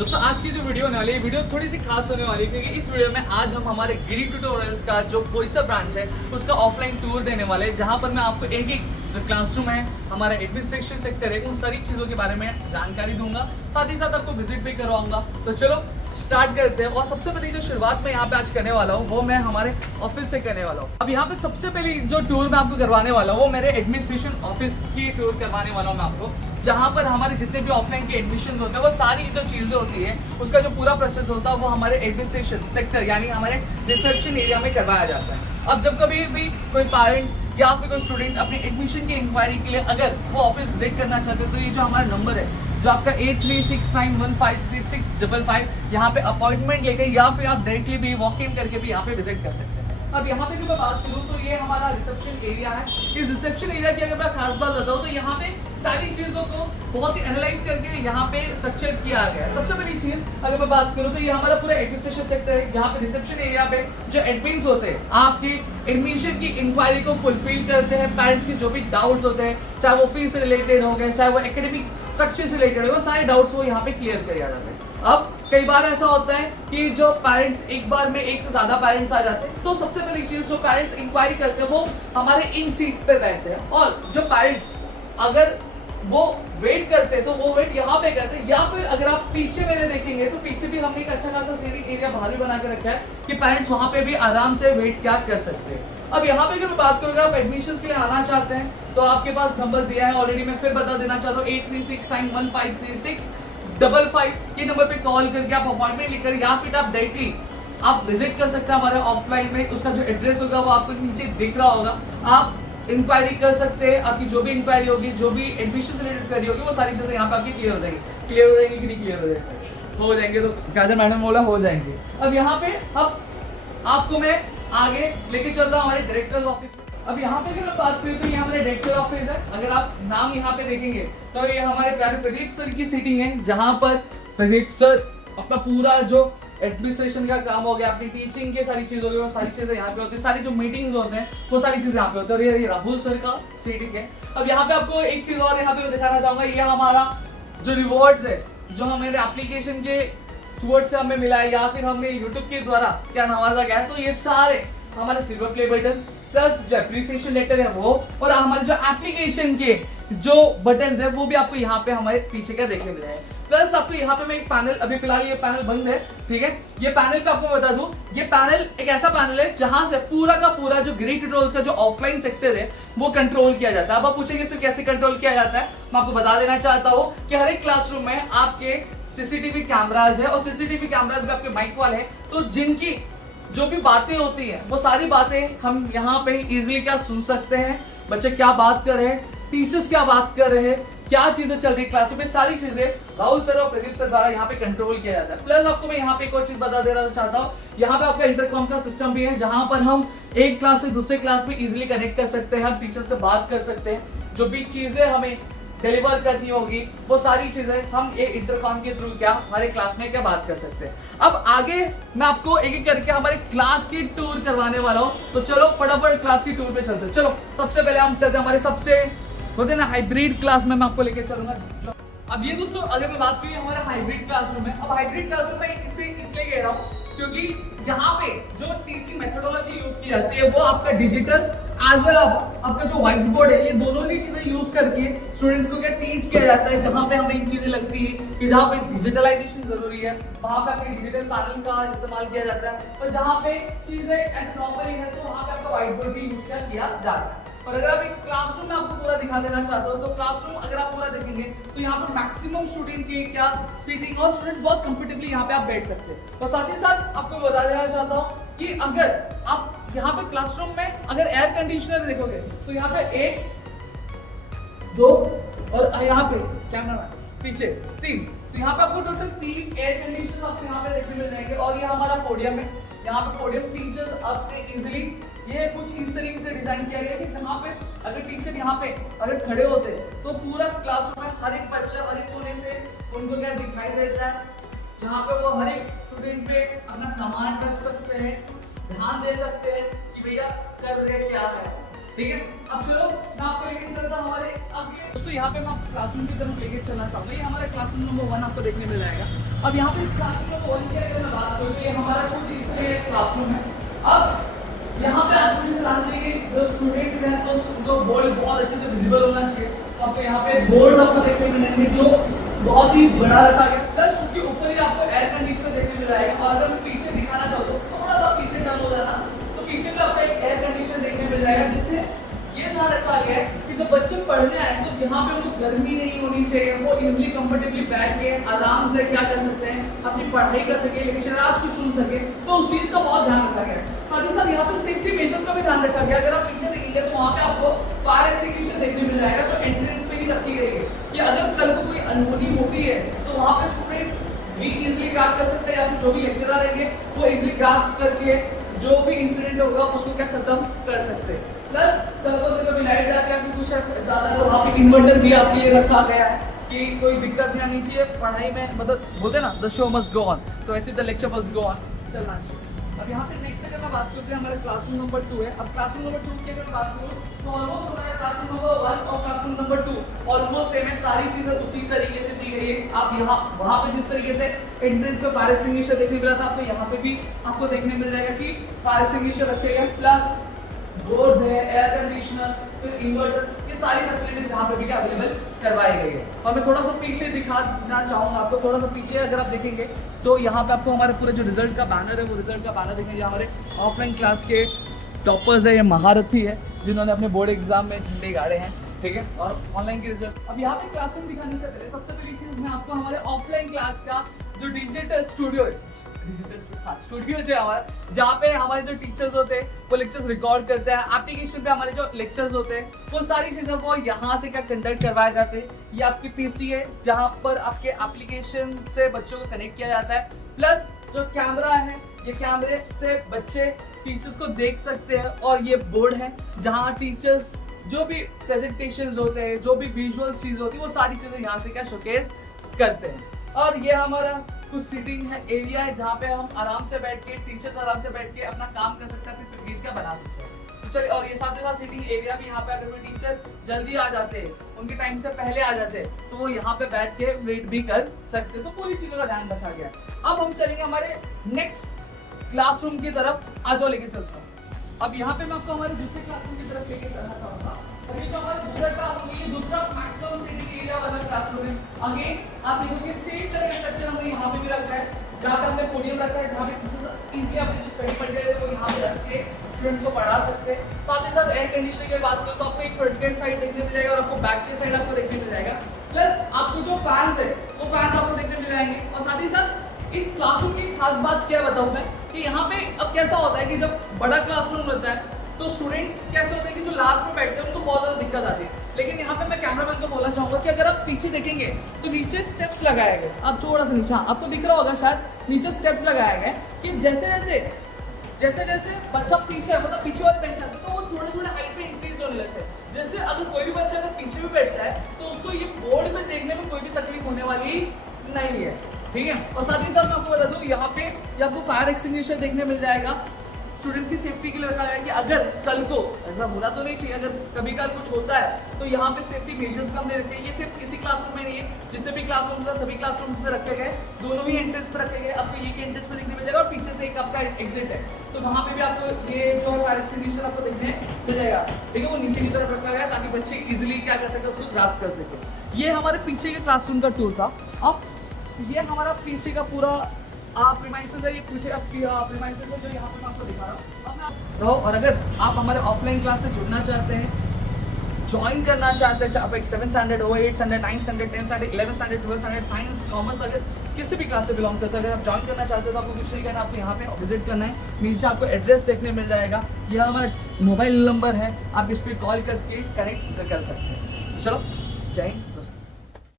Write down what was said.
दोस्तों आज की जो वीडियो होने वाली है वीडियो थोड़ी सी खास होने वाली है क्योंकि इस वीडियो में आज हम हमारे गिरी ट्यूटोरियल्स का जो बोईसर ब्रांच है उसका ऑफलाइन टूर देने वाले हैं, जहां पर मैं आपको एक एक जो क्लासरूम है, हमारा एडमिनिस्ट्रेशन सेक्टर है, उन सारी चीज़ों के बारे में जानकारी दूंगा, साथ ही साथ आपको विजिट भी करवाऊंगा। तो चलो स्टार्ट करते हैं। और सबसे पहले जो शुरुआत मैं यहाँ पे आज करने वाला हूँ वो मैं हमारे ऑफिस से करने वाला हूँ। अब यहाँ पे सबसे पहले जो टूर मैं आपको करवाने वाला हूँ वो मेरे एडमिनिस्ट्रेशन ऑफिस की टूर करवाने वाला हूँ मैं आपको, जहाँ पर हमारे जितने भी ऑफलाइन के एडमिशन होते हैं वो सारी जो चीज़ें होती है उसका जो पूरा प्रोसेस होता है वो हमारे एडमिनिस्ट्रेशन सेक्टर यानी हमारे रिसेप्शन एरिया में करवाया जाता है। अब जब कभी भी कोई पेरेंट्स या फिर कोई स्टूडेंट अपनी एडमिशन की इंक्वायरी के लिए अगर वो ऑफिस विजिट करना चाहते हैं तो ये जो हमारा नंबर है जो आपका 8369153655 यहाँ पे अपॉइंटमेंट लेकर या फिर आप डायरेक्टली भी वॉक इन करके भी यहाँ पे विजिट कर सकते हैं। अब यहाँ पे जो मैं बात करूँ तो ये हमारा रिसेप्शन एरिया है। इस रिसेप्शन एरिया की अगर मैं खास बात बताऊँ तो यहाँ पे सारी चीज़ों को बहुत ही एनालाइज करके यहाँ पे स्ट्रक्चर किया गया है। सबसे पहली चीज़ अगर मैं बात करूँ तो ये हमारा पूरा एडमिनिस्ट्रेशन सेक्टर है, जहाँ पे रिसेप्शन एरिया पे जो एडमिन्स होते हैं आपके एडमिशन की इंक्वायरी को फुलफिल करते हैं। पेरेंट्स के जो भी डाउट्स होते हैं, चाहे वो फीस से रिलेटेड हो गए, चाहे वो एकेडमिक स्ट्रक्चर से रिलेटेड हो, वो सारे डाउट्स वो यहाँ पे क्लियर करे जाते हैं। अब कई बार ऐसा होता है कि जो पेरेंट्स एक बार में एक से ज्यादा पेरेंट्स आ जाते हैं, तो सबसे पहली चीज जो पेरेंट्स इंक्वायरी करते हैं वो हमारे इन सीट पे बैठते हैं, और जो पेरेंट्स अगर वो वेट करते हैं तो वो वेट यहाँ पे करते हैं, या फिर अगर आप पीछे मेरे देखेंगे तो पीछे भी हमने एक अच्छा खासा सीटिंग एरिया बाहर भी बना के रखा है कि पेरेंट्स वहाँ पे भी आराम से वेट क्या कर सकते हैं। अब यहाँ पे अगर मैं बात करूँगा आप एडमिशन के लिए आना चाहते हैं तो आपके पास नंबर दिया है ऑलरेडी, मैं फिर बता देना चाहता हूँ 8369153655 ये नंबर पे कॉल करके आप अपॉइंटमेंट लेकर या फिर आप डायरेक्टली आप विजिट कर सकते हैं हमारे ऑफलाइन में। उसका जो एड्रेस होगा वो आपको नीचे दिख रहा होगा, आप इंक्वायरी कर सकते हैं। आपकी जो भी इंक्वायरी होगी, जो भी एडमिशन से रिलेटेड क्वेरी होगी, वो सारी चीजें यहाँ पे आपकी क्लियर हो जाएंगी। क्लियर हो जाएंगी कि नहीं क्लियर हो जाएंगे? हो जाएंगे। तो गाजर मैडम बोला हो जाएंगे। अब यहाँ पे अब आपको मैं आगे लेके चलता हूँ हमारे डायरेक्टर ऑफिस। अब यहाँ पे अगर मैं बात करूँ तो ये हमारे डायरेक्टर ऑफिस है। अगर आप नाम यहाँ पे देखेंगे तो ये हमारे प्यारे प्रदीप सर की सीटिंग है, जहाँ पर प्रदीप सर अपना पूरा जो एडमिनिस्ट्रेशन का काम हो गया, अपनी टीचिंग के सारी चीज हो गई, वो सारी चीजें यहाँ पे होती है, सारी जो मीटिंग्स होते हैं वो सारी चीजें यहाँ पे होती है। और ये राहुल सर का सीटिंग है। अब यहाँ पे आपको एक चीज और यहाँ पे मैं दिखाना चाहूंगा, ये हमारा जो रिवॉर्ड्स है जो हमारे एप्लीकेशन के थ्रू से हमें मिला है या फिर हमने यूट्यूब के द्वारा क्या नवाजा गया है, तो ये सारे हमारे सिल्वर प्ले बटन्स प्लस जो एप्रिसिएशन लेटर है वो, और हमारे जो एप्लीकेशन के जो बटन्स है वो भी आपको यहाँ पे हमारे पीछे का देखने मिले हैं। प्लस आपको यहाँ पे मैं एक पैनल, अभी फिलहाल ये पैनल बंद है, ठीक है, ये पैनल पे आपको बता दूं, ये पैनल एक ऐसा पैनल है जहां से पूरा का पूरा जो गिरी ट्यूटोरियल्स का जो ऑफलाइन सेक्टर है वो कंट्रोल किया जाता है। अब आप पूछेंगे इससे कैसे कंट्रोल किया जाता है, मैं आपको बता देना चाहता हूँ कि हर एक क्लासरूम में आपके सीसीटीवी कैमराज है, और सीसीटीवी कैमराज में आपके माइक वाले हैं, तो जिनकी जो भी बातें होती हैं वो सारी बातें हम यहाँ पे इजीली क्या सुन सकते हैं, बच्चे क्या बात कर रहे हैं, टीचर्स क्या बात कर रहे हैं, क्या चीजें चल रही है क्लासरूम में, सारी चीजें राहुल सर और प्रदीप सर द्वारा यहाँ पे कंट्रोल किया जाता है। प्लस आपको मैं यहाँ पे एक और चीज बता देना चाहता हूँ, यहाँ पे आपका इंटरकॉम का सिस्टम भी है, जहां पर हम एक क्लास से दूसरे क्लास में इजिली कनेक्ट कर सकते हैं, हम टीचर से बात कर सकते हैं, जो भी चीजें हमें डिलीवर करनी होगी वो सारी चीजें हम ये इंटरकॉम के थ्रू क्या हमारे क्लास में क्या बात कर सकते हैं। अब आगे मैं आपको एक एक करके हमारे क्लास की टूर करवाने वाला हूँ, तो चलो फटाफट क्लास की टूर पे चलते हैं। चलो सबसे पहले हम चलते हैं हमारे सबसे होते ना हाइब्रिड क्लास में, मैं आपको लेके चलूंगा। अब ये दोस्तों अगर मैं बात करूँ हमारा हाइब्रिड क्लासरूम है। अब हाइब्रिड क्लासरूम में इसलिए कह रहा हूँ क्योंकि यहाँ पे जो टीचिंग मेथोडोलॉजी यूज की जाती है वो आपका डिजिटल एज वेल आपका जो व्हाइट बोर्ड है, ये दोनों ही चीजें यूज करके स्टूडेंट्स को क्या टीच किया जाता है। जहाँ पे हमें इन चीजें लगती है कि जहाँ पे डिजिटलाइजेशन जरूरी है वहाँ पे आपके डिजिटल पैनल का इस्तेमाल किया जाता है, और जहाँ पे चीजें ऐसे नॉर्मली है तो वहाँ पे आपका व्हाइट बोर्ड भी यूज किया जाता है। और अगर आप एक क्लासरूम में आपको पूरा दिखा देना चाहते हो तो क्लासरूम अगर आप पूरा देखेंगे तो यहाँ पर मैक्सिमम स्टूडेंट की क्या सीटिंग, और स्टूडेंट बहुत कंफर्टेबली यहाँ पे आप बैठ सकते हैं। और साथ ही साथ आपको बता देना चाहता हूँ कि अगर आप यहाँ पे क्लासरूम में अगर एयर कंडीशनर देखोगे तो यहाँ पे 1 2 और यहाँ पे कैमरा पीछे 3, तो यहाँ पे आपको टोटल 3 एयर कंडीशनर आपको यहाँ पे देखने मिल जाएंगे। और ये हमारा पोडियम है, यहाँ पे पोडियम टीचर्स आपके इजिली ये कुछ इस तरीके से डिजाइन किया गया है कि जहाँ पे अगर टीचर यहाँ पे अगर खड़े होते तो पूरा क्लासरूम में हर एक बच्चा हर एक कोने से उनको क्या दिखाई देता है, जहाँ पे वो हर एक स्टूडेंट पे अपना कमांड रख सकते हैं, ध्यान दे सकते हैं कि भैया कर रहे क्या है, ठीक है। अब चलो मैं आपको लेके चलता हूँ हमारे आगे। दोस्तों यहाँ पे मैं आपको क्लासरूम की तरफ लेके चलना चाहूँगा। ये हमारा क्लासरूम नंबर 1 आपको देखने मिल जाएगा। अब यहाँ पे इस क्लासरूम में की अगर मैं बात करूँ तो ये हमारा कुछ इस तरह क्लासरूम है। अब यहाँ पे आप स्टूडेंट्स जानते हैं कि जो स्टूडेंट्स हैं तो उनको बोर्ड बहुत अच्छे से विजिबल होना चाहिए। तो आपको यहाँ पे बोर्ड आपको देखने मिलेंगे जो बहुत ही बड़ा रखा गया, प्लस उसके ऊपर ही आपको एयर कंडीशनर देखने मिल जाएगा। और अगर मैं पीछे दिखाना चाहूँ तो थोड़ा सा पीछे टर्न हो जाना, तो पीछे में आपको एक एयर कंडीशनर देखने मिल जाएगा, जिससे ये ध्यान रखा गया है कि जब बच्चे पढ़ने आए तो यहाँ पे उनको गर्मी नहीं होनी चाहिए, वो इजीली कंफर्टेबली बैठ के आराम से क्या कर सकते हैं, अपनी पढ़ाई कर सके, लेक्चर आज को सुन सके। तो उस चीज का बहुत ध्यान रखा गया है। साथ ही साथ यहाँ पे सेफ्टी मेजर्स का भी ध्यान रखा गया। अगर आप पीछे देखेंगे तो वहाँ पे आपको फायर एक्सटिंग्विशर देखने मिल जाएगा, जो एंट्रेंस पे ही रखी गई है कि अगर कल को कोई अनहोनी होती है तो वहाँ पे स्टूडेंट भी इजीली ग्राफ कर सकते हैं, या फिर जो भी लेक्चरर रहेंगे वो इजीली ग्राफ करके जो भी इंसिडेंट होगा उसको क्या खत्म कर सकते हैं। प्लस कभी लाइट जाती है या फिर कुछ ज्यादा तो वहाँ पे इन्वर्टर भी आपके लिए रखा गया है कि कोई दिक्कत नहीं आनी चाहिए पढ़ाई में, मतलब बोलते हैं ना the show must go on, तो ऐसे the lecture must go on चलना चाहिए। अब यहाँ पे नेक्स्ट अगर मैं बात करते हैं हमारे क्लासरूम नंबर 2 है। अब क्लासरूम नंबर 2 की अगर मैं बात करूँ तो ऑलमोस्ट हमारे क्लासरूम नंबर 1 और क्लासरूम नंबर 2 ऑलमोस्ट सेम है, सारी चीजें उसी तरीके से दी गई है। आप यहाँ वहाँ पे जिस तरीके से एंट्रेंस पे फायर एक्सटिंग्विशर देखने मिला था, आपको यहाँ पे भी आपको देखने मिल जाएगा कि फायर एक्सटिंग्विशर रखे गए, प्लस बोर्ड्स है, एयर कंडीशनर, फिर इन्वर्टर, ये सारी फैसिलिटीज यहाँ पे भी अवेलेबल करवाई गई है। और मैं थोड़ा सा पीछे दिखाना चाहूँगा आपको, थोड़ा सा पीछे अगर आप देखेंगे तो यहाँ पे आपको हमारे पूरे जो रिजल्ट का बैनर है वो रिजल्ट का बैनर देखेंगे। हमारे ऑफलाइन क्लास के टॉपर्स है, ये महारथी है जिन्होंने अपने बोर्ड एग्जाम में झंडे गाड़े हैं, ठीक है। और ऑनलाइन के रिजल्ट, अब यहाँ पे क्लासरूम दिखाने से पहले सबसे पहली चीज मैं आपको हमारे ऑफलाइन क्लास का जो डिजिटल स्टूडियो है, स्टूडियो जो है हमारा, जहाँ पे हमारे जो टीचर्स होते हैं वो लेक्चर्स रिकॉर्ड करते हैं, एप्लीकेशन पे हमारे जो लेक्चर्स होते हैं वो सारी चीजें वो यहाँ से क्या कंडक्ट करवाए जाते हैं। ये आपकी पीसी है जहाँ पर आपके एप्लीकेशन से बच्चों को कनेक्ट किया जाता है, प्लस जो कैमरा है ये कैमरे से बच्चे टीचर्स को देख सकते हैं। और ये बोर्ड है जहाँ टीचर्स जो भी प्रेजेंटेशंस होते हैं, जो भी विजुअल चीज होती है वो सारी चीजें यहाँ से क्या शोकेस करते हैं। और ये हमारा कुछ सीटिंग है एरिया है जहाँ पे हम आराम से बैठ के टीचर्स आराम से बैठ के अपना काम कर सकते हैं, अपनी प्रेजेंटेशन क्या बना सकते हैं। तो चलिए, और ये साथ ही साथ सीटिंग एरिया भी यहाँ पे अगर कोई टीचर जल्दी आ जाते हैं, उनके टाइम से पहले आ जाते हैं, तो वो यहाँ पे बैठ के वेट भी कर सकते हैं। तो पूरी चीजों का ध्यान रखा गया। अब हम चलेंगे हमारे नेक्स्ट क्लासरूम की तरफ, आ जाओ लेके चलता हूँ। अब यहाँ पे मैं आपको हमारे दूसरे क्लासरूम की तरफ लेके चलना चाहूँगा। अभी जो हमारा दूसरा क्लासरूम है, ये दूसरा मैक्सिमम सीटिंग एरिया वाला क्लासरूम है। अगेन आप देखोगे सेम तरह का स्ट्रक्चर हमने यहाँ पे भी रखा है, जहाँ पे हमने पोडियम रखा है, जहाँ पे टीचर्स इजीली अपने जो स्टडी मटेरियल है वो यहाँ पे रख के स्टूडेंट्स को पढ़ा सकते हैं। साथ ही साथ एयर कंडीशनर की बात करूँ तो आपको एक फ्रंट के साइड देखने मिल जाएगा और आपको बैक के साइड आपको देखने मिल जाएगा, प्लस आपको जो फैंस है वो फैंस आपको देखने मिल जाएंगे। और साथ ही साथ इस क्लासरूम की खास बात क्या बताऊँ मैं कि यहाँ पे अब कैसा होता है कि जब बड़ा क्लासरूम रहता है तो स्टूडेंट्स कैसे होते हैं कि जो लास्ट में बैठते हैं उनको बहुत ज़्यादा दिक्कत आती है। लेकिन यहाँ पे मैं कैमरामैन को बोलना चाहूँगा कि अगर आप पीछे देखेंगे तो नीचे स्टेप्स लगाए गए, आप थोड़ा सा नीचे, आपको दिख रहा होगा शायद, नीचे स्टेप्स लगाए गए कि जैसे जैसे बच्चा पीछे मतलब पीछे वाले बेंच आते तो वो थोड़े हाइट पे इंक्रीज होने लगते हैं। जैसे अगर कोई भी बच्चा अगर पीछे भी बैठता है तो उसको ये बोर्ड में देखने में कोई भी तकलीफ होने वाली नहीं है, ठीक है। और साथ ही साथ मैं आपको बता दूं यहाँ पे आपको फायर एक्सटिंग्विशर देखने मिल जाएगा, स्टूडेंट्स की सेफ्टी के लिए रखा गया है कि अगर कल को ऐसा होना तो नहीं चाहिए, अगर कभी कल कुछ होता है तो यहाँ पे सेफ्टी मेजर्स भी हमने रखे हैं। ये सिर्फ इसी क्लासरूम में नहीं है, जितने भी क्लासरूम है सभी क्लासरूम में रखे गए, दोनों ही एंट्रेंस पे रखे गए। आपको ये एंट्रेंस पे देखने मिल जाएगा और पीछे से एक आपका एग्जिट है, तो वहाँ पे भी आपको ये जो है फायर एक्सटिंग्विशर आपको देखने मिल जाएगा, ठीक है। वो नीचे की तरफ रखा गया ताकि बच्चे इजिली क्या कर सके, उसको ग्रास्प कर सके। ये हमारे पीछे के क्लासरूम का टूर था। अब ये हमारा पीछे का पूरा प्रीमाइसेस है, ये पीछे प्रीमाइसेस है जो यहाँ पे मैं आपको दिखा रहा हूँ। अब मैं रहो, और अगर आप हमारे ऑफलाइन क्लास से जुड़ना चाहते हैं, ज्वाइन करना चाहते हैं, चाहे 7th स्टैंडर्ड हो, 8th standard, 9th standard, 10th standard, 11th standard, 12th standard, science, commerce, अगर किसी भी क्लास से बिलोंग करते हैं, अगर आप ज्वाइन करना चाहते हो तो आपको कुछ नहीं करना, आपको यहाँ पे विजिट करना है। नीचे आपको एड्रेस देखने मिल जाएगा, यह हमारा मोबाइल नंबर है, आप इस पर कॉल करके कनेक्ट कर सकते हैं। चलो, जय हिंद दोस्तों।